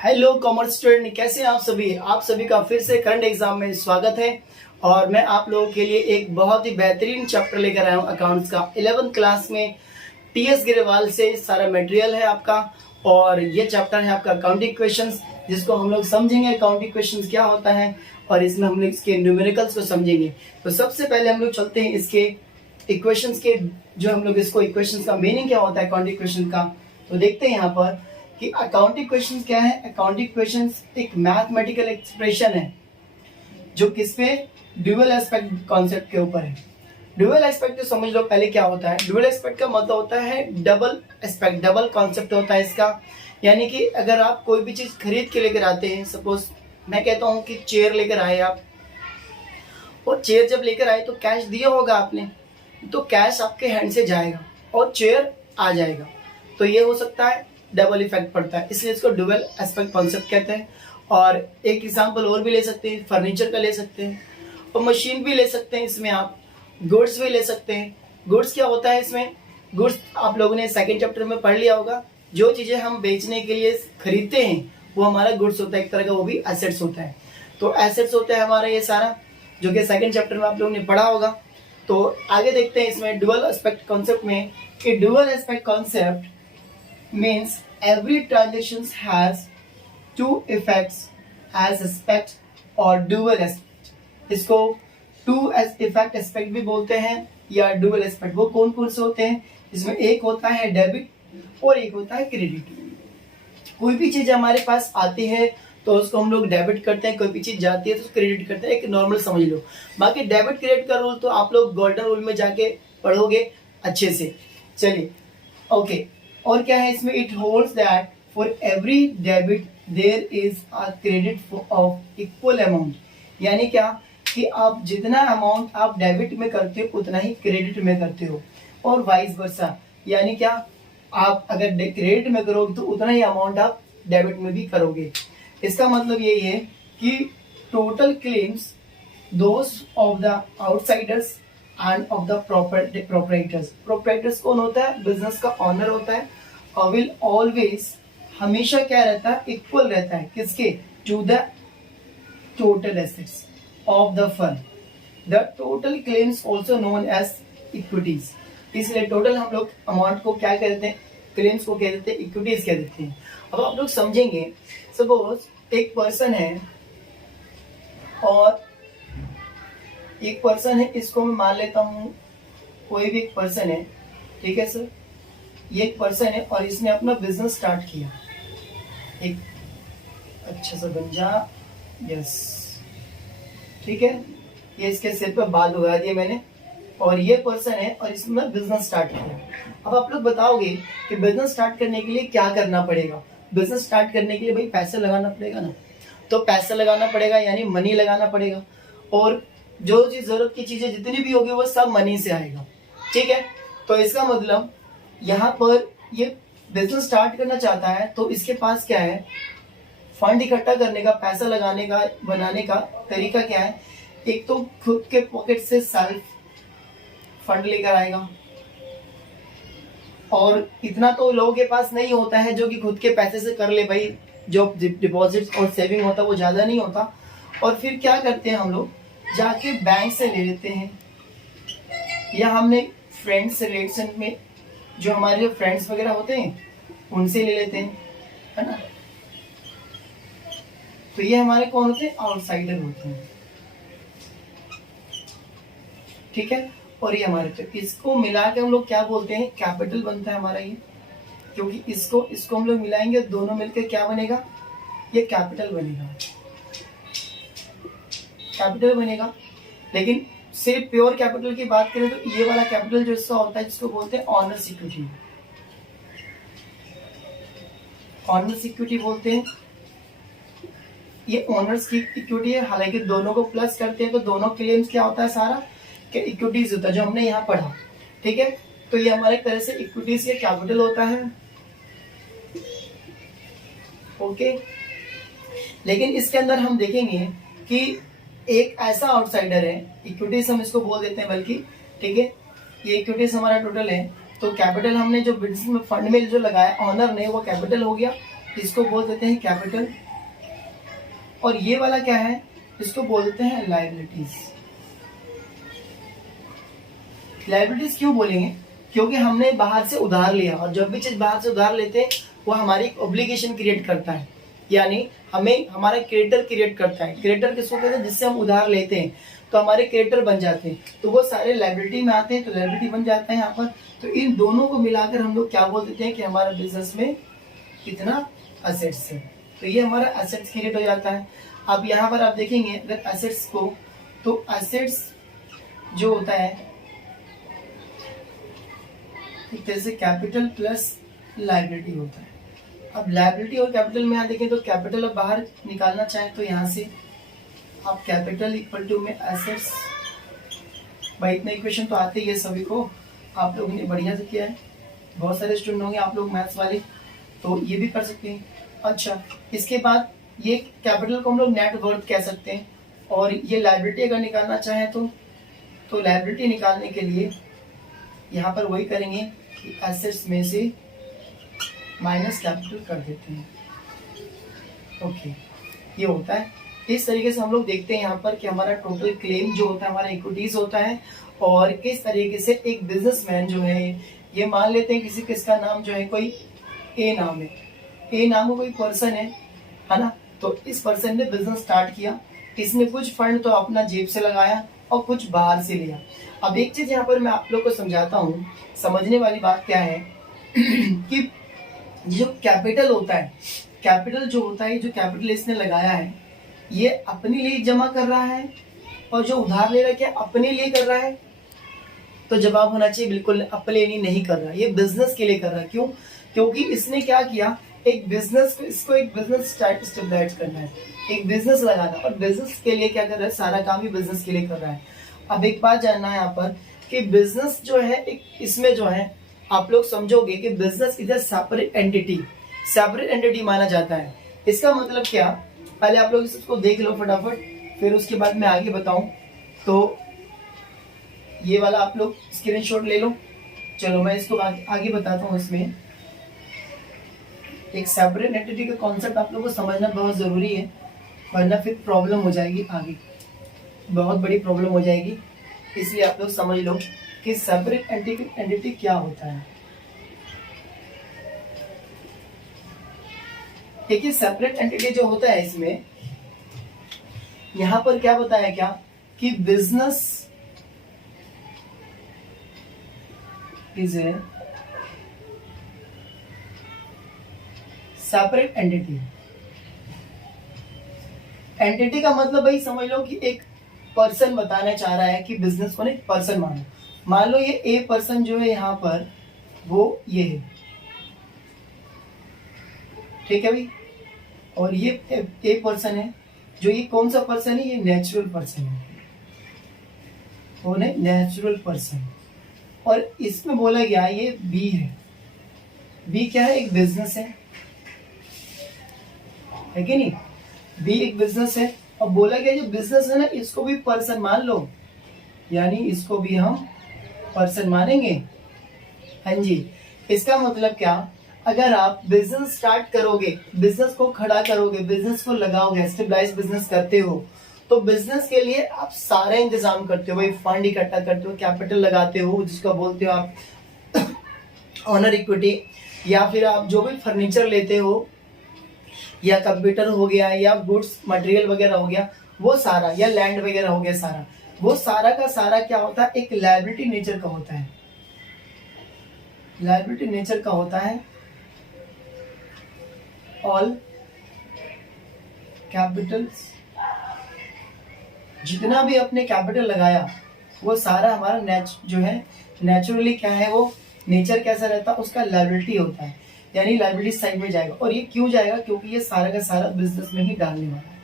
Hello commerce student, कैसे हैं आप सभी का फिर से करंट एग्जाम में स्वागत है। और मैं आप लोगों के लिए एक बहुत ही बेहतरीन चैप्टर लेकर आया हूं अकाउंट्स का। 11th क्लास में टीएस गिरेवाल से सारा मटेरियल है आपका। और ये चैप्टर है आपका अकाउंटिंग क्वेश्चंस, जिसको हम लोग समझेंगे अकाउंटिंग क्वेश्चंस क्या होता है, और इसमें हम लोग इसके न्यूमेरिकल्स को समझेंगे। तो सबसे पहले हम लोग चलते हैं इसके इक्वेशंस के, जो हम लोग इसको इक्वेशंस का मीनिंग क्या होता है अकाउंटिंग क्वेश्चन का। तो देखते हैं यहाँ पर कि अकाउंटिंग क्वेश्चंस क्या है। अकाउंटिंग क्वेश्चंस एक मैथमेटिकल एक्सप्रेशन है जो किस पे, ड्यूअल एस्पेक्ट कॉन्सेप्ट के ऊपर है। ड्यूअल एस्पेक्ट तो समझ लो पहले क्या होता है। ड्यूअल एस्पेक्ट का मतलब होता है डबल एस्पेक्ट, डबल कॉन्सेप्ट होता है इसका। यानी कि अगर आप कोई भी चीज खरीद के लेकर आते हैं, सपोज मैं कहता हूँ कि चेयर लेकर आए आप, और चेयर जब लेकर आए तो कैश दिया होगा आपने, तो कैश आपके हैंड से जाएगा और चेयर आ जाएगा। तो ये हो सकता है डबल इफेक्ट पड़ता है, इसलिए इसको डुअल एस्पेक्ट कॉन्सेप्ट कहते हैं। और एक एग्जांपल और भी ले सकते हैं, फर्नीचर का ले सकते हैं, और मशीन भी ले सकते हैं। इसमें आप गुड्स भी ले सकते हैं। गुड्स क्या होता है इसमें, गुड्स आप लोगों ने सेकंड चैप्टर में पढ़ लिया होगा। जो चीजें हम बेचने के लिए खरीदते हैं वो हमारा गुड्स होता है, एक तरह का वो भी एसेट्स होता है। तो एसेट्स होता है हमारा ये सारा, जो कि सेकंड चैप्टर में आप लोगों ने पढ़ा होगा। तो आगे देखते हैं इसमें डुअल एस्पेक्ट कॉन्सेप्ट में कि dual aspect concept means every transaction has two effects as aspect or dual aspect। इसको टू इफेक्ट एस्पेक्ट भी बोलते हैं या डुअल एस्पेक्ट। वो कौन कौन से होते हैं, इसमें एक होता है डेबिट और एक होता है क्रेडिट। कोई भी चीज हमारे पास आती है तो उसको हम लोग डेबिट करते हैं, कोई भी चीज जाती है तो क्रेडिट करते हैं, एक नॉर्मल समझ लो। बाकी डेबिट क्रेडिट का रूल तो आप लोग गोल्डन रूल में जाके पढ़ोगे अच्छे से। चलिए ओके। और क्या है इसमें, it holds that for every debit there is a credit of equal amount. यानी क्या कि आप जितना अमाउंट आप डेबिट में करते हो उतना ही क्रेडिट में करते हो, और वाइस वर्सा। यानी क्या, आप अगर क्रेडिट में करोगे तो उतना ही अमाउंट आप डेबिट में भी करोगे। इसका मतलब यही है कि total claims those of the outsiders end of the proprietors. Proprietors कौन होता है, बिजनेस का ऑनर होता है, और विल ऑलवेज हमेशा क्या रहता है, इक्वल रहता है किसके, to the total assets of the firm. The total claims also known as equities. इसलिए टोटल हम लोग अमाउंट को क्या कहते हैं, क्लेम्स को कह देते हैं, इक्विटीज कह देते हैं। अब आप लोग समझेंगे, सपोज एक पर्सन है और एक पर्सन है, इसको मैं मान लेता हूँ कोई भी एक पर्सन है, ठीक है सर। ये एक पर्सन है और इसने अपना बिजनेस स्टार्ट किया, एक अच्छा सा गंजा, यस ठीक है, ये इसके सिर पर बाल उगा दिए मैंने, और ये पर्सन है और इसने बिजनेस स्टार्ट किया। अब आप लोग बताओगे कि बिजनेस स्टार्ट करने के लिए क्या करना पड़ेगा। बिजनेस स्टार्ट करने के लिए भाई पैसा लगाना पड़ेगा ना, तो पैसा लगाना पड़ेगा यानी मनी लगाना पड़ेगा, और जो चीज जरूरत की चीजें जितनी भी होगी वो सब मनी से आएगा, ठीक है। तो इसका मतलब यहाँ पर ये बिजनेस स्टार्ट करना चाहता है तो इसके पास क्या है, फंड इकट्ठा करने का, पैसा लगाने का, बनाने का तरीका क्या है। एक तो खुद के पॉकेट से सेल्फ फंड लेकर आएगा, और इतना तो लोगों के पास नहीं होता है जो कि खुद के पैसे से कर ले भाई। जो डिपॉजिट और सेविंग होता है वो ज्यादा नहीं होता। और फिर क्या करते हैं हम लोग, जाके बैंक से ले लेते हैं, या हमने फ्रेंड्स रिलेशन में जो हमारे फ्रेंड्स वगैरह होते हैं उनसे ले लेते हैं, है ना। तो ये हमारे कौन होते हैं, आउटसाइडर होते हैं, ठीक है। और ये हमारे, तो इसको मिला के हम लोग क्या बोलते हैं, कैपिटल बनता है हमारा ये। क्योंकि इसको हम लोग मिलाएंगे, दोनों मिलकर क्या बनेगा, ये कैपिटल बनेगा, कैपिटल बनेगा। लेकिन सिर्फ प्योर कैपिटल की बात करें तो ये वाला कैपिटल जो इसका होता है, जिसको बोलते हैं ऑनर्स इक्विटी, ऑनर्स इक्विटी बोलते हैं। ये ऑनर्स की इक्विटी है, हालांकि दोनों को प्लस करते हैं तो दोनों क्लेम्स क्या होता है, सारा कि इक्विटीज होता है, जो हमने यहाँ पढ़ा, ठीक है। तो ये हमारे तरह से इक्विटीज ये कैपिटल होता है, ओके। लेकिन इसके अंदर हम देखेंगे कि एक ऐसा आउटसाइडर है, इक्विटीज हम इसको बोल देते हैं बल्कि, ठीक है। ये इक्विटीज हमारा टोटल है, तो कैपिटल हमने जो बिजनेस में फंड में जो लगाया ऑनर ने, वो कैपिटल हो गया, इसको बोल देते हैं कैपिटल, और ये वाला क्या है, इसको बोलते हैं लायबिलिटीज। लायबिलिटीज क्यों बोलेंगे, क्योंकि हमने बाहर से उधार लिया, और जब भी चीज बाहर से उधार लेते हैं वो हमारी ऑब्लिगेशन क्रिएट करता है, यानी हमें हमारा क्रेडिटर क्रिएट करता है। क्रेडिटर किसको कहते हैं, जिससे हम उधार लेते हैं तो हमारे क्रेडिटर बन जाते हैं, तो वो सारे लायबिलिटी में आते हैं, तो लायबिलिटी बन जाता है यहाँ पर। तो इन दोनों को मिलाकर हम लोग क्या बोल देते हैं कि हमारा बिजनेस में कितना एसेट्स है, तो ये हमारा एसेट्स क्रिएट हो जाता है। अब यहाँ पर आप देखेंगे अगर एसेट्स को, तो एसेट्स जो होता है एक तरह से कैपिटल प्लस लायबिलिटी होता है। अब लायबिलिटी और कैपिटल में यहाँ देखें तो कैपिटल अब बाहर निकालना चाहें तो यहाँ से आप कैपिटल इक्वल टू में एसेट्स, भाई इतना इक्वेशन तो आते ही है सभी को, आप लोगों ने बढ़िया से किया है, बहुत सारे स्टूडेंट होंगे आप लोग मैथ्स वाले, तो ये भी कर सकते हैं। अच्छा, इसके बाद ये कैपिटल को हम लोग नेट वर्थ कह सकते हैं, और ये लायबिलिटी अगर निकालना चाहें तो लायबिलिटी निकालने के लिए यहाँ पर वही करेंगे कि एसेट्स में से माइनस कैपिटल कर देते हैं। ओके, ये होता है। इस तरीके से हम लोग देखते हैं यहाँ पर कि हमारा टोटल क्लेम जो होता है हमारा इक्विटीज होता है, और किस तरीके से एक बिजनेसमैन जो है, ये मान लेते हैं किसका नाम जो है कोई ए नाम है, ए नाम का कोई पर्सन है ना, तो इस पर्सन ने बिजनेस स्टार्ट किया, इसने कुछ फंड तो अपना जेब से लगाया और कुछ बाहर से लिया। अब एक चीज यहाँ पर मैं आप लोग को समझाता हूँ, समझने वाली बात क्या है कि जो कैपिटल होता है, कैपिटल जो होता है, जो कैपिटल इसने लगाया है ये अपने लिए जमा कर रहा है, और जो उधार ले रहा है क्या अपने लिए कर रहा है, तो जवाब होना चाहिए बिल्कुल अपने लिए नहीं कर रहा, ये बिजनेस के लिए कर रहा है। क्यों, क्योंकि इसने क्या किया, एक बिजनेस, इसको एक बिजनेस स्टेबलाइज करना है, एक बिजनेस लगाना, और बिजनेस के लिए क्या कर रहा है, सारा काम ही बिजनेस के लिए कर रहा है। अब एक बात जानना है यहाँ पर कि बिजनेस जो है एक, इसमें जो है आप लोग समझोगे कि business is a separate entity माना जाता है। इसका मतलब क्या, पहले आप लोग इसको देख लो फटाफट, फिर उसके बाद मैं आगे बताऊं। तो ये वाला आप लोग स्क्रीनशॉट ले लो, चलो मैं इसको आगे बताता हूँ। इसमें एक सेपरेट एंटिटी का कॉन्सेप्ट आप लोगों को समझना बहुत जरूरी है, वरना फिर प्रॉब्लम हो जाएगी, आगे बहुत बड़ी प्रॉब्लम हो जाएगी। इसलिए आप लोग समझ लो कि सेपरेट एंटिटी क्या होता है। देखिए सेपरेट एंटिटी जो होता है, इसमें यहां पर क्या बताया क्या कि business is a separate entity. Entity का मतलब भाई समझ लो कि एक पर्सन बताना चाह रहा है कि बिजनेस को एक पर्सन मानो, मान लो ये ए पर्सन जो है यहाँ पर वो ये है, ठीक है भाई, और ये ए पर्सन है, जो ये कौन सा पर्सन है, ये नेचुरल पर्सन है, वो नेचुरल पर्सन, और इसमें बोला गया ये बी है, बी क्या है, एक बिजनेस है कि नहीं, बी एक बिजनेस है, और बोला गया जो बिजनेस है ना इसको भी पर्सन मान लो, यानी इसको भी हम पर्सन मानेंगे। हाँ जी, इसका मतलब क्या, अगर आप बिजनेस स्टार्ट करोगे, बिजनेस को खड़ा करोगे, बिजनेस को लगाओगे, स्टेबलाइज बिजनेस करते हो, तो बिजनेस के लिए आप सारा इंतजाम करते हो भाई, फंड इकट्ठा करते हो, कैपिटल लगाते हो, जिसको बोलते हो आप ऑनर इक्विटी, या फिर आप जो भी फर्नीचर लेते हो, या कंप्यूटर हो गया, या गुड्स मटेरियल वगैरह हो गया, वो सारा, या लैंड वगैरह हो गया सारा, वो सारा का सारा क्या होता है, एक लायबिलिटी नेचर का होता है, लायबिलिटी नेचर का होता है। ऑल कैपिटल्स, जितना भी अपने कैपिटल लगाया वो सारा हमारा जो है नेचुरली क्या है, वो नेचर कैसा रहता है उसका लायबिलिटी होता है, यानी लायबिलिटी साइड में जाएगा। और ये क्यों जाएगा, क्योंकि ये सारा का सारा बिजनेस में ही डालने वाला है।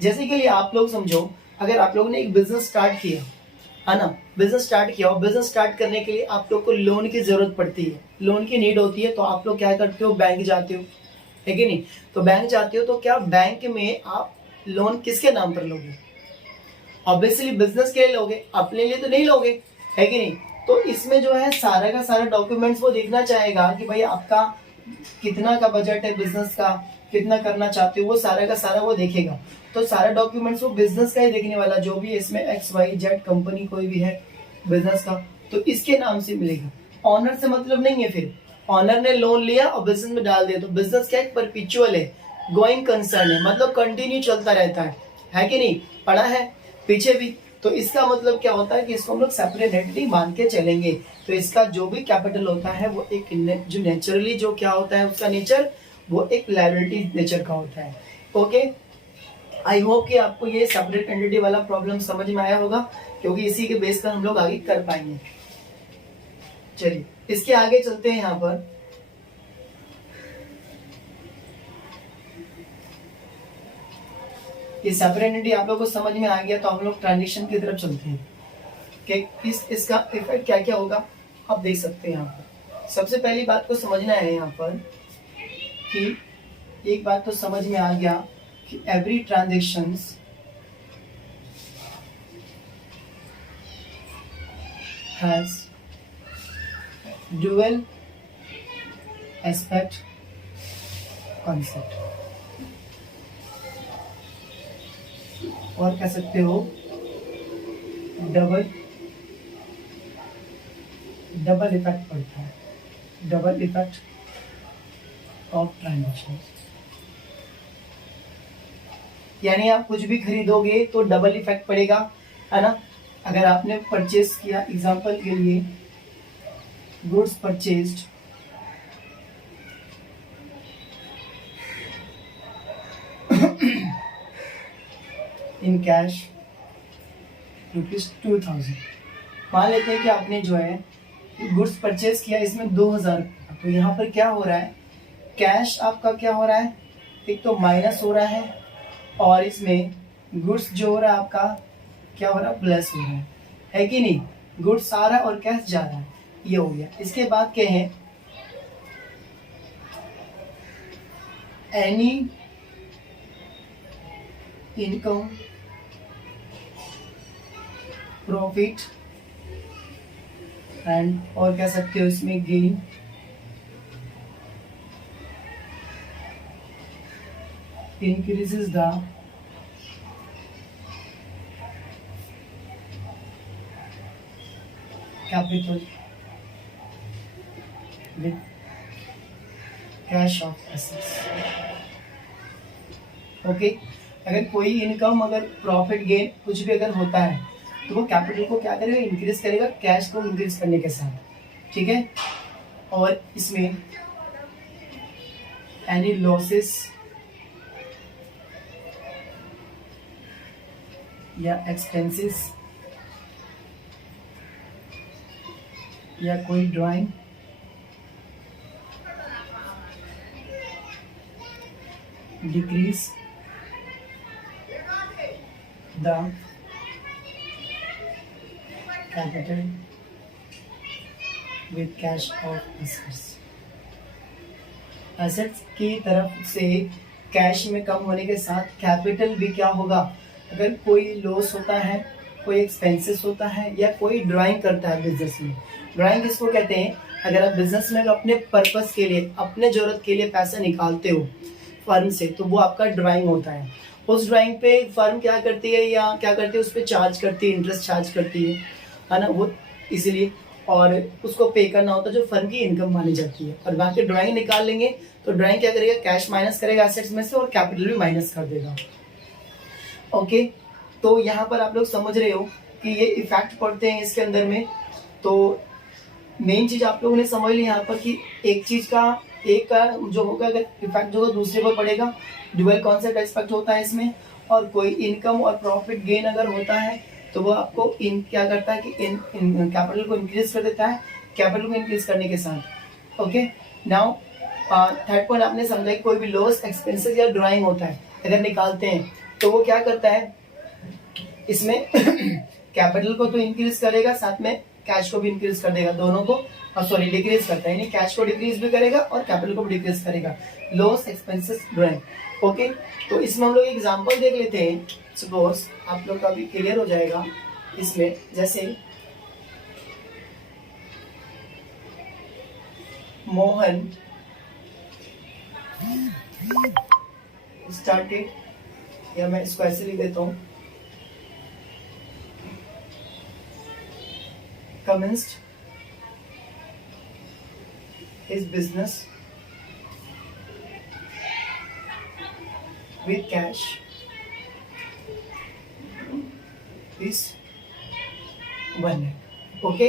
जैसे कि आप लोग समझो, अगर आप लोगों ने एक बिजनेस स्टार्ट किया है ना, बिजनेस स्टार्ट किया, और बिजनेस स्टार्ट करने के लिए आप लोग को लोन की जरूरत पड़ती है, लोन की नीड होती है, तो आप लोग क्या करते हो, बैंक जाते हो, है कि नहीं, तो बैंक जाते हो, तो क्या बैंक में आप लोन किसके नाम पर लोगे, ऑब्वियसली बिजनेस के लिए लोगे, अपने लिए तो नहीं लोगे, है कि नहीं। तो इसमें जो है सारा का सारा डॉक्यूमेंट्स वो देखना चाहेगा कि भाई आपका कितना का बजट है बिजनेस का, कितना करना चाहते हो, वो सारा का सारा वो देखेगा। तो सारा डॉक्यूमेंट्स वो बिजनेस का ही देखने वाला, जो भी इसमें XYZ कंपनी कोई भी है बिजनेस का, तो इसके नाम से मिलेगा। ऑनर से मतलब नहीं है। फिर ऑनर ने लोन लिया और बिजनेस में डाल दिया, तो बिजनेस क्या है, परपिचुअल है, गोइंग कंसर्न है, मतलब कंटिन्यू चलता रहता है कि नहीं, पढ़ा है पीछे भी। तो इसका मतलब क्या होता है कि इसको हम लोग सेपरेट एंटिटी मान के चलेंगे। तो इसका जो भी कैपिटल होता है वो एक जो नेचुरली जो क्या होता है उसका नेचर, वो एक लायबिलिटी नेचर का होता है। ओके, आई होप कि आपको ये सेपरेट एंटिटी वाला प्रॉब्लम समझ में आया होगा, क्योंकि इसी के बेस पर हम लोग आगे कर पाएंगे। चलिए इसके आगे चलते हैं। यहाँ पर ये सेपरेट एंटिटी आप लोगों को समझ में आ गया, तो हम लोग ट्रांजिशन की तरफ चलते हैं कि इसका इफेक्ट क्या क्या होगा आप देख सकते हैं। यहाँ पर सबसे पहली बात को समझना है यहाँ पर कि एक बात तो समझ में आ गया कि every transactions has dual aspect concept, और कह सकते हो डबल इफेक्ट पड़ता है, डबल इफेक्ट ऑफ ट्रांजेक्शन। यानी आप कुछ भी खरीदोगे तो डबल इफेक्ट पड़ेगा, है ना। अगर आपने परचेज किया, एग्जांपल के लिए गुड्स परचेज्ड इन कैश ₹2000, मान लेते हैं कि आपने जो है गुड्स परचेज किया, इसमें 2000, तो यहाँ पर क्या हो रहा है, कैश आपका क्या हो रहा है, एक तो माइनस हो रहा है, और इसमें गुड्स जो हो रहा है आपका क्या हो रहा है, प्लस हो रहा है कि नहीं। गुड्स आ रहा है और कैश जा रहा है, ये हो गया। इसके बाद क्या है, एनी इनकम, प्रॉफिट एंड, और कह सकते हो इसमें gain, increases the capital with cash of assets। Okay, अगर कोई इनकम, अगर प्रॉफिट गेन कुछ भी अगर होता है तो वो कैपिटल को क्या करेगा, इंक्रीज करेगा, कैश को इंक्रीज करने के साथ, ठीक है। और इसमें एनी लॉसेस या एक्सपेंसेस या कोई drawing decrease the capital with cash of assets. Assets की तरफ से कैश में कम होने के साथ कैपिटल भी क्या होगा, अगर कोई लॉस होता है, कोई एक्सपेंसेस होता है, या कोई ड्राइंग करता है बिजनेस में। ड्राइंग किसको कहते हैं, अगर आप बिजनेस में अपने पर्पस के लिए, अपने जरूरत के लिए पैसा निकालते हो फर्म से, तो वो आपका ड्राइंग होता है। उस ड्राइंग पे फर्म क्या करती है, या क्या करती है, उस पर चार्ज करती है, इंटरेस्ट चार्ज करती है ना, वो इसीलिए, और उसको पे करना होता है, जो फर्म की इनकम मानी जाती है। और बाकी ड्राइंग निकाल लेंगे तो ड्राइंग क्या करेगा, कैश माइनस करेगा एसेट्स में से, और कैपिटल भी माइनस कर देगा। ओके, तो यहाँ पर आप लोग समझ रहे हो कि ये इफेक्ट पड़ते हैं इसके अंदर में। तो मेन चीज आप लोगों ने समझ ली यहाँ पर कि एक चीज का, एक का जो होगा अगर इफेक्ट जो दूसरे पर पड़ेगा, ड्यूअल कॉन्सेप्ट एक्सपेक्ट होता है इसमें। और कोई इनकम और प्रॉफिट गेन अगर होता है तो वो आपको क्या करता है कि कैपिटल को इंक्रीज कर देता है, कैपिटल को इंक्रीज करने के साथ। ओके, नाउ थर्ड पॉइंट आपने समझा कि कोई भी लॉस, एक्सपेंसेस या ड्राइंग होता है अगर निकालते हैं तो वो क्या करता है, इसमें कैपिटल को तो इंक्रीज करेगा, साथ में कैश को भी इंक्रीज कर देगा, दोनों को, सॉरी डिक्रीज करता है, यानी कैश को डिक्रीज भी करेगा और कैपिटल को भी डिक्रीज करेगा, लॉस, एक्सपेंसेस, ड्राइंग। ओके, तो इसमें हम लोग एग्जांपल देख लेते हैं। सपोज आप लोग का भी क्लियर हो जाएगा इसमें, जैसे मोहन started, या मैं इसको ऐसे लिख देता हूँ, commenced his business with cash is 1 lakh. Okay,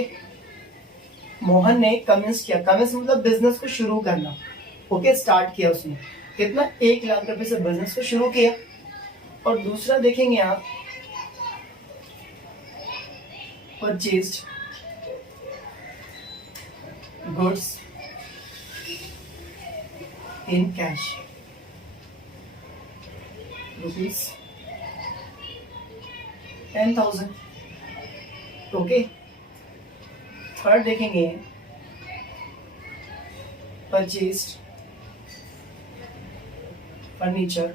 Mohan ने कमेंस किया, कमेंस मतलब बिजनेस को शुरू करना. ओके, स्टार्ट किया उसने, कितना 1 लाख रुपए से बिजनेस को शुरू किया. और दूसरा देखेंगे आप, purchased goods in cash rupees 10,000. Okay, third देखेंगे, purchased furniture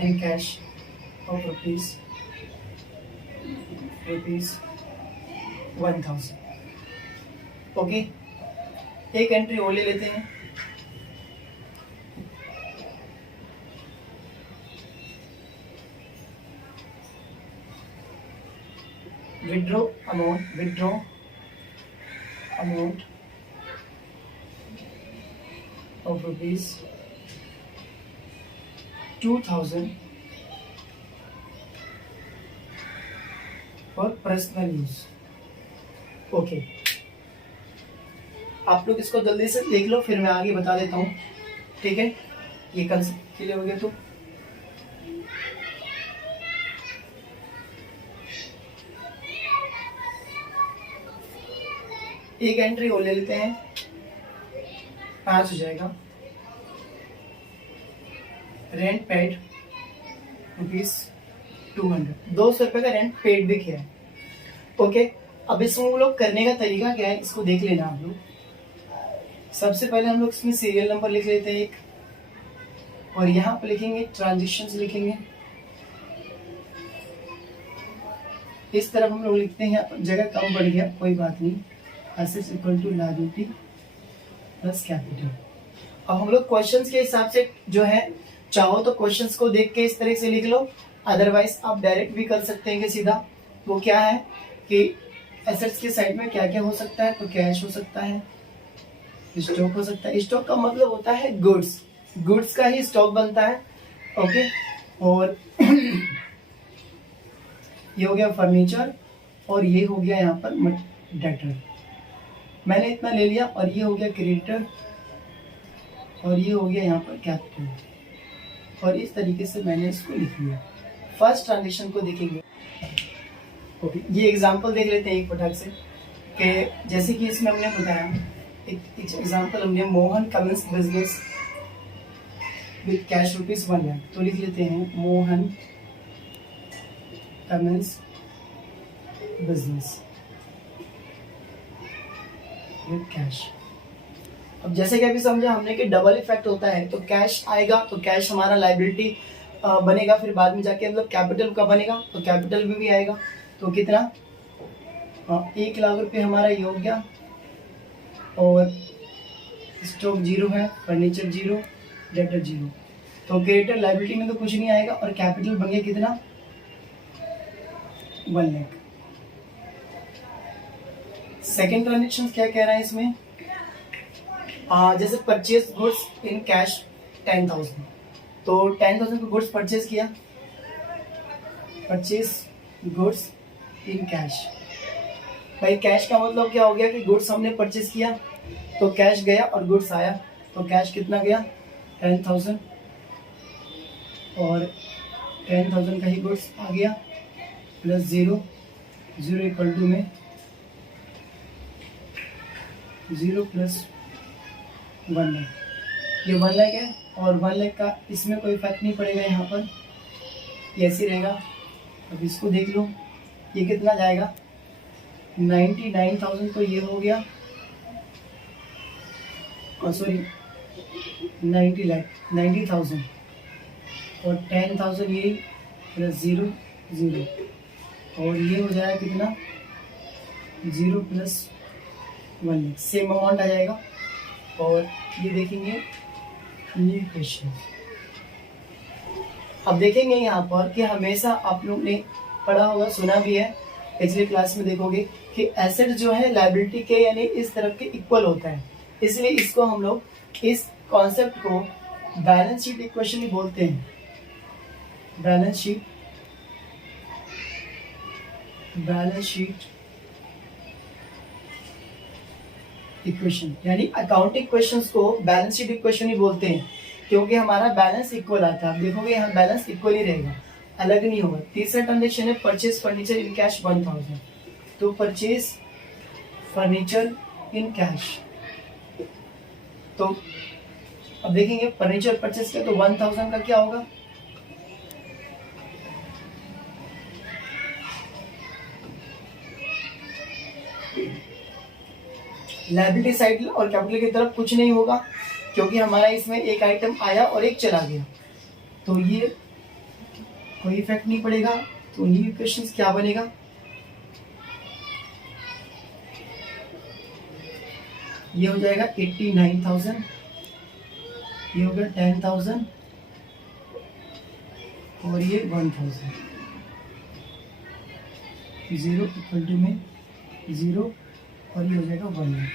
in cash of rupees 1,000. Okay, एक एंट्री और ले लेते हैं. Withdraw amount of rupees 2,000 for personal use. Okay, आप लोग इसको जल्दी से देख लो, फिर मैं आगे बता देता हूँ. ठीक है, ये कंसेप्ट क्लियर हो गया. तो एक एंट्री और ले लेते हैं, 5 हो जाएगा. रेंट पेड रुपीज 200, 200 रुपए का रेंट पेड भी किया है. ओके, अब इसमें हम लोग करने का तरीका क्या है, इसको देख लेना आप लोग. सबसे पहले हम लोग इसमें सीरियल नंबर लिख लेते हैं एक, और यहाँ पे लिखेंगे ट्रांजेक्शन्स लिखेंगे. इस तरफ हम लोग लिखते हैं, जगह कम बढ़ गया, कोई बात नहीं. Assets equal to liability plus capital. अब हम लोग क्वेश्चंस के हिसाब से जो है, चाहो तो क्वेश्चंस को देख के इस तरह से लिख लो, अदरवाइज आप डायरेक्ट भी कर सकते हैं कि सीधा. वो क्या है कि एसेट्स के साइड में क्या क्या हो सकता है, तो कैश हो सकता है, स्टॉक हो सकता है. स्टॉक का मतलब होता है गुड्स, गुड्स का ही स्टॉक बनता है. ओके, और ये हो गया फर्नीचर, और ये हो गया यहाँ पर डेटर. मैंने इतना ले लिया, और ये हो गया क्रेडिटर, और ये हो गया यहाँ पर कैपिटल. और इस तरीके से मैंने इसको लिख लिया. फर्स्ट ट्रांजेक्शन को देखेंगे. ओके, ये एग्जांपल देख लेते हैं एक फटाक से, कि जैसे कि इसमें हमने बताया, एक एग्जांपल हमने, Mohan commences business with cash rupees 1 lakh. तो लिख लेते हैं Mohan commences business with cash. अब जैसे कि अभी समझा हमने कि डबल इफेक्ट होता है, तो कैश आएगा तो कैश हमारा लायबिलिटी बनेगा, फिर बाद में जाके मतलब कैपिटल का बनेगा तो कैपिटल भी आएगा. तो कितना, 1 लाख रुपए हमारा ये हो गया, और स्टॉक 0 है, फर्नीचर 0, डेटर 0. तो क्रेडिटर लायबिलिटी में तो कुछ नहीं आएगा, और कैपिटल बन गया कितना, 1 लाख. सेकेंड ट्रांजेक्शन क्या कह रहा है इसमें, जैसे परचेज गुड्स इन कैश 10,000. तो 10,000 को गुड्स परचेज किया, परचेज गुड्स इन कैश. भाई कैश का मतलब क्या हो गया कि गुड्स हमने परचेज किया, तो कैश गया और गुड्स आया. तो कैश कितना गया, 10,000, और 10,000 का ही गुड्स आ गया, प्लस 0 इक्वल टू में 0 प्लस 1 लाख. ये 1 लाख है, और 1 लाख का इसमें कोई इफेक्ट नहीं पड़ेगा, यहाँ पर ये ऐसे रहेगा. अब इसको देख लो, ये कितना जाएगा, 99,000. तो ये हो गया, सॉरी 90,000, और 10,000 ये प्लस 0, और ये हो जाएगा कितना, 0 प्लस 1 लाख. सेम अमाउंट आ जाएगा. और ये देखेंगे न्यू इक्वेशन। अब देखेंगे यहाँ पर कि हमेशा आप लोग ने पढ़ा होगा, सुना भी है, पिछले क्लास में देखोगे कि एसेट जो है लायबिलिटी के यानी इस तरफ के इक्वल होता है, इसलिए इसको हम लोग इस कॉन्सेप्ट को बैलेंस शीट इक्वेशन ही बोलते हैं। बैलेंस शीट इक्वेशन यानी अकाउंटिंग इक्वेशंस को बैलेंस शीट इक्वेशन ही बोलते हैं, क्योंकि हमारा बैलेंस इक्वल आता है। आप देखोगे यहाँ बैलेंस इक्वल ही रहेगा, अलग नहीं होगा। तीसरा ट्रांजेक्शन है परचेज फर्नीचर इन कैश 1000, तो परचेज फर्नीचर इन कैश। तो अब देखेंगे फर्नीचर परचेज किया तो 1000 का क्या होगा, लायबिलिटी साइड और कैपिटल की तरफ कुछ नहीं होगा, क्योंकि हमारा इसमें एक आइटम आया और एक चला गया, तो ये कोई इफेक्ट नहीं पड़ेगा। तो न्यू इक्वेशन क्या बनेगा, ये हो जाएगा 89,000, ये हो गया 10,000 और ये 1000, 0 इक्वल टू में 0 और ये हो जाएगा 1 लाख।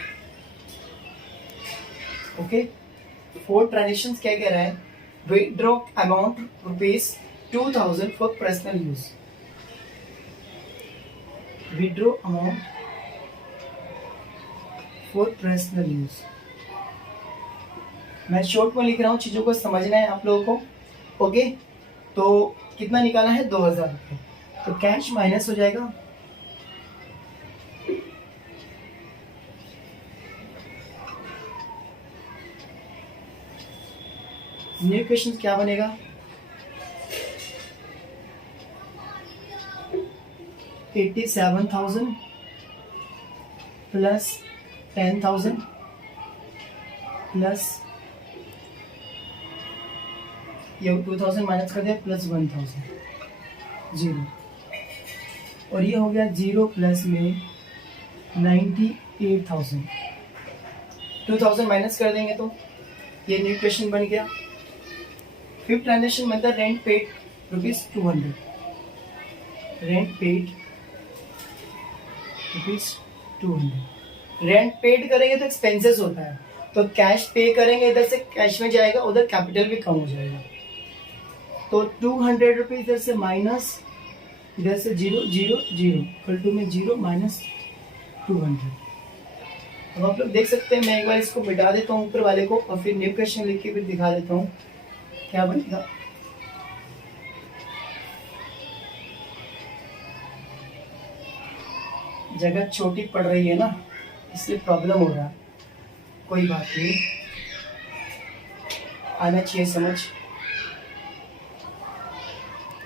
ओके, 4 ट्रांजेक्शन क्या कह रहा है, withdraw amount ₹2000 for personal use. Withdraw amount for personal use, मैं शॉर्ट में लिख रहा हूँ, चीजों को समझना है आप लोगों को। ओके, तो कितना निकाला है 2000 रुपये, तो कैश माइनस हो जाएगा, न्यू इक्वेशन क्या बनेगा, 87,000 प्लस 10,000 प्लस ये 2000 माइनस कर दिया प्लस 1000, 0 और ये हो गया 0 प्लस में 98,000, 2000 माइनस कर देंगे तो ये न्यू इक्वेशन बन गया। फिफ्थ ट्रांजेक्शन मतलब rent paid ₹200, rent paid ₹200। Rent paid करेंगे तो एक्सपेंसेस होता है, तो कैश पे करेंगे इधर से कैश में जाएगा, उधर कैपिटल भी कम हो जाएगा, तो 200 रुपये इधर से माइनस, इधर से 0 0 0 इक्वल टू में 0 माइनस 200। अब आप लोग देख सकते हैं, मैं एक बार इसको मिटा देता हूँ ऊपर वाले को और फिर न्यू क्वेश्चन लिख के फिर दिखा देता हूँ क्या बनेगा। जगह छोटी पड़ रही है ना, इसलिए प्रॉब्लम हो रहा है, कोई बात नहीं, आना चाहिए समझ।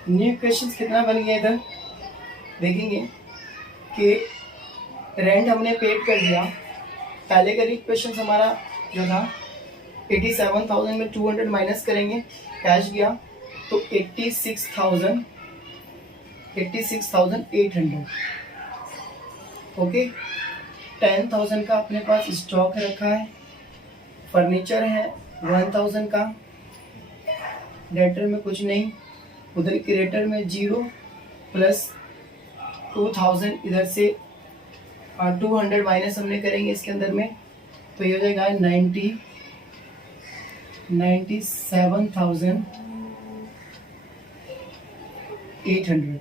न्यू क्वेश्चन कितना बन गया, इधर देखेंगे कि रेंट हमने पेड कर दिया, पहले का क्वेश्चन हमारा जो था 87,000 में 200 माइनस करेंगे, कैश गया तो 86,800। ओके, 10,000 का अपने पास स्टॉक रखा है, फर्नीचर है 1,000 का, डेटर में कुछ नहीं, उधर क्रेडिटर में 0 प्लस 2,000 इधर से 200 माइनस हमने करेंगे इसके अंदर में, तो ये हो जाएगा 97,800।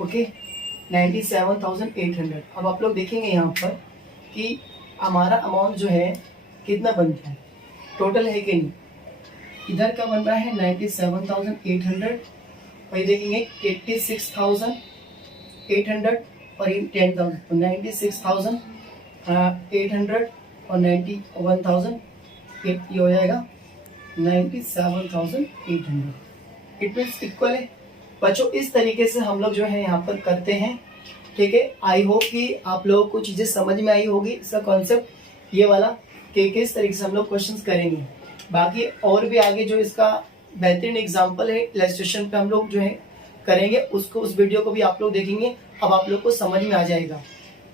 ओके, 97,800। अब आप लोग देखेंगे यहाँ पर कि हमारा अमाउंट जो है कितना बनता है, टोटल है कि नहीं। इधर का बन रहा है 97,800 और ये देखेंगे 86,800 और ये 10,000, तो 96,800 और 91,000, ये हो जाएगा 97,800। इट मीन्स इक्वल है बच्चों। इस तरीके से हम लोग जो है यहाँ पर करते हैं, ठीक है। आई होप कि आप लोगों को चीजें समझ में आई होगी, इसका कॉन्सेप्ट ये वाला कि किस तरीके से हम लोग क्वेश्चंस करेंगे। बाकी और भी आगे जो इसका बेहतरीन एग्जांपल है इलस्ट्रेशन पे हम लोग जो है करेंगे, उसको उस वीडियो को भी आप लोग देखेंगे। अब आप लोग को समझ में आ जाएगा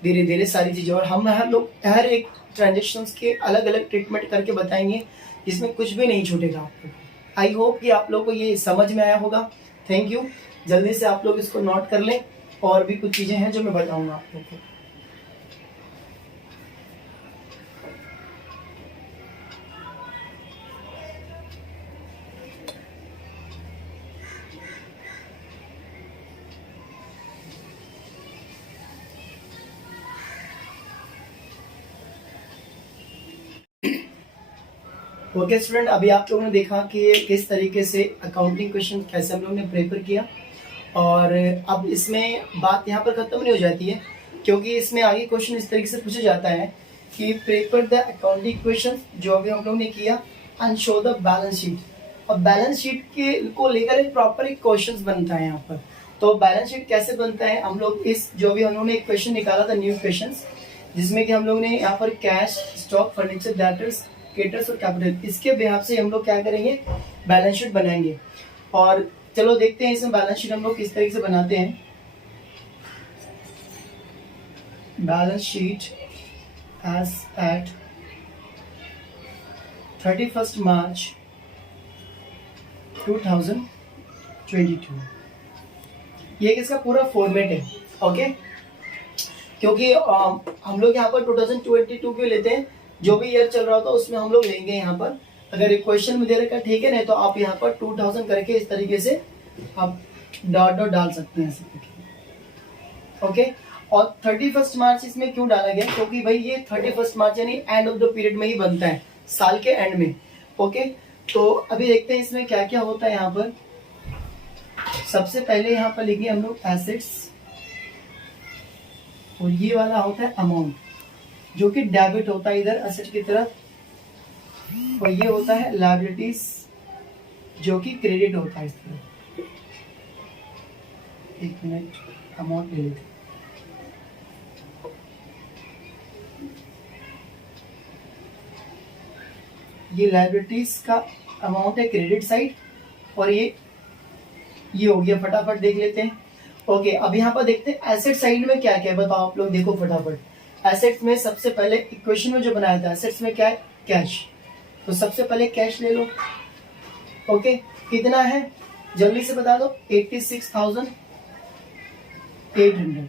धीरे धीरे सारी चीजें, और हम लोग हर एक ट्रांजेक्शन्स के अलग अलग ट्रीटमेंट करके बताएंगे, जिसमें कुछ भी नहीं छूटेगा आप लोग को। आई होप कि आप लोग को ये समझ में आया होगा। Thank you. जल्दी से आप लोग इसको नोट कर लें, और भी कुछ चीज़ें हैं जो मैं बताऊंगा आप लोग को। ओके स्टूडेंट, अभी आप लोगों ने देखा कि किस तरीके से अकाउंटिंग क्वेश्चन कैसे हम लोगों ने प्रिपेयर किया, और अब इसमें बात यहाँ पर खत्म नहीं हो जाती है, क्योंकि इसमें आगे क्वेश्चन इस तरीके से पूछा जाता है कि प्रिपेयर द अकाउंटिंग क्वेश्चन, जो अभी हम लोगों ने किया, and show the balance sheet. और बैलेंस शीट के को लेकर एक प्रॉपर एक क्वेश्चन बनता है यहाँ पर। तो बैलेंस शीट कैसे बनता है, हम लोग इस जो भी हम लोगों ने एक क्वेश्चन निकाला था, न्यू क्वेश्चन, जिसमें कि हम लोग ने यहाँ पर cash, stock, furniture, debtors, creditors और कैपिटल, इसके बिहाफ से हम लोग क्या करेंगे, बैलेंस शीट बनाएंगे। और चलो देखते हैं इसमें बैलेंस शीट हम लोग किस तरीके से बनाते हैं। बैलेंस शीट एज एट 31 मार्च 2022, ये इसका पूरा फॉर्मेट है। ओके, क्योंकि हम लोग यहाँ पर 2022 क्यों लेते हैं, जो भी ईयर चल रहा होता है उसमें हम लोग लेंगे यहाँ पर। अगर एक क्वेश्चन में दे रखा है, ठीक है, नहीं तो आप यहाँ पर 2000 करके इस तरीके से आप डॉट डॉट डाल सकते हैं। ओके, और 31 मार्च इसमें क्यों डाला गया, क्योंकि भाई ये 31 मार्च यानी एंड ऑफ द पीरियड में ही बनता है, साल के एंड में। ओके, तो अभी देखते हैं इसमें क्या क्या होता है। यहाँ पर सबसे पहले यहाँ पर लिखिए हम लोग एसेट्स, और ये वाला होता है अमाउंट, जो कि डेबिट होता है इधर एसेट की तरफ, और ये होता है लायबिलिटीज, जो कि क्रेडिट होता है इस तरफ। एक मिनट, अमाउंट ले लेते। ये लायबिलिटीज का अमाउंट है क्रेडिट साइड, और ये हो गया। फटाफट देख लेते हैं। ओके, अब यहाँ पर देखते हैं एसेट साइड में क्या क्या है, बताओ आप लोग। देखो फटाफट, एसेट्स में सबसे पहले इक्वेशन में जो बनाया था, एसेट्स में क्या है, कैश। तो सबसे पहले कैश ले लो। ओके, कितना है जल्दी से बता दो, 86,800।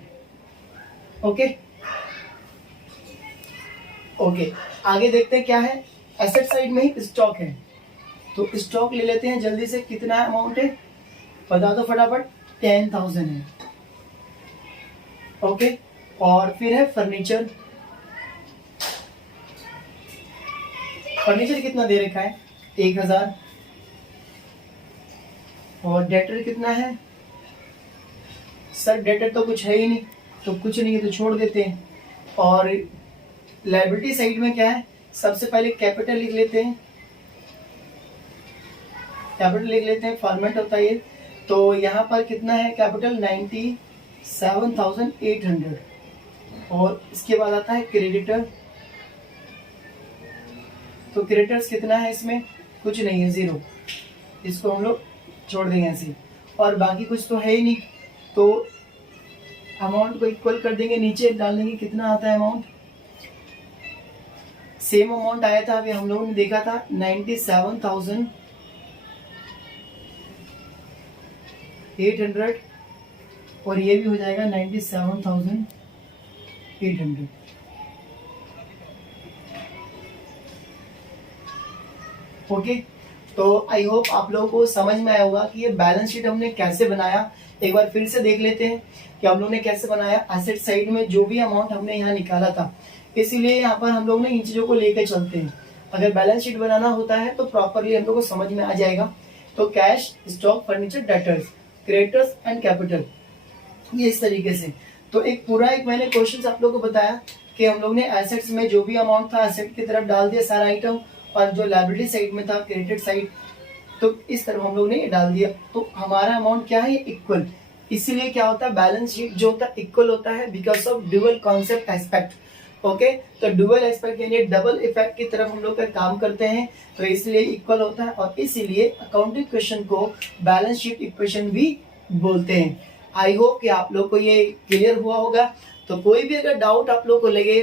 ओके ओके, आगे देखते हैं क्या है। एसेट साइड में ही स्टॉक है, तो स्टॉक ले लेते हैं जल्दी से। कितना अमाउंट है बता दो फटाफट, 10,000 है। ओके, और फिर है फर्नीचर। फर्नीचर कितना दे रखा है, 1000। और डेटर कितना है सर, डेटर तो कुछ है ही नहीं, तो कुछ नहीं है तो छोड़ देते हैं। और लायबिलिटी साइड में क्या है, सबसे पहले कैपिटल लिख लेते हैं। कैपिटल लिख लेते हैं, फॉर्मेट होता है ये। तो यहाँ पर कितना है कैपिटल, 97,800। और इसके बाद आता है क्रेडिटर। तो क्रेडिटर्स कितना है, इसमें कुछ नहीं है, 0। इसको हम लोग छोड़ देंगे ऐसे, और बाकी कुछ तो है ही नहीं, तो अमाउंट को इक्वल कर देंगे, नीचे डाल देंगे। कितना आता है अमाउंट, सेम अमाउंट आया था, अभी हम लोगों ने देखा था 97,800, और ये भी हो जाएगा 97,800। ओके, तो आई होप आप लोगों को समझ में आया होगा कि ये बैलेंस शीट हमने कैसे बनाया। एक बार फिर से देख लेते हैं कि हम लोग ने कैसे बनाया। एसेट साइड में जो भी अमाउंट हमने यहाँ निकाला था, इसीलिए यहाँ पर हम लोग ने इन चीजों को लेकर चलते हैं। अगर बैलेंस शीट बनाना होता है तो प्रॉपरली हम लोग को समझ में आ जाएगा। तो cash, stock, furniture, debtors, creditors and capital, ये इस तरीके से। तो एक पूरा एक मैंने क्वेश्चन आप लोग को बताया कि हम लोग ने एसेट्स में जो भी अमाउंट था एसेट की तरफ डाल दिया सारा आइटम, और जो लायबिलिटी साइड में था क्रेडिट साइड, तो इस तरह हम लोग ने डाल दिया। तो हमारा अमाउंट क्या है, इक्वल। इसीलिए क्या होता है, बैलेंस शीट जो होता है इक्वल होता है, because of dual concept aspect. Okay, तो ड्यूअल एस्पेक्ट यानी डबल इफेक्ट की तरफ हम लोग का काम करते हैं, तो इसलिए इक्वल होता है। और इसीलिए अकाउंटिंग क्वेश्चन को बैलेंस शीट इक्वेशन भी बोलते हैं। आई होप कि आप लोग को ये क्लियर हुआ होगा। तो कोई भी अगर डाउट आप लोग को लगे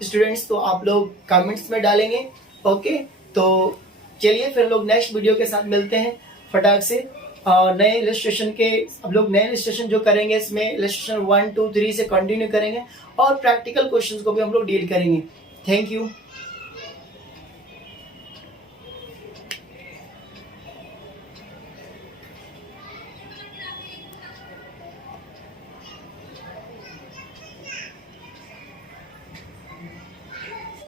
स्टूडेंट्स तो आप लोग कमेंट्स में डालेंगे। ओके, तो चलिए फिर लोग नेक्स्ट वीडियो के साथ मिलते हैं फटाक से। नए इलस्ट्रेशन के हम लोग नए इलस्ट्रेशन जो करेंगे इसमें इलस्ट्रेशन 1 2 3 से कंटिन्यू करेंगे और प्रैक्टिकल क्वेश्चंस को भी हम लोग डील करेंगे। Thank you.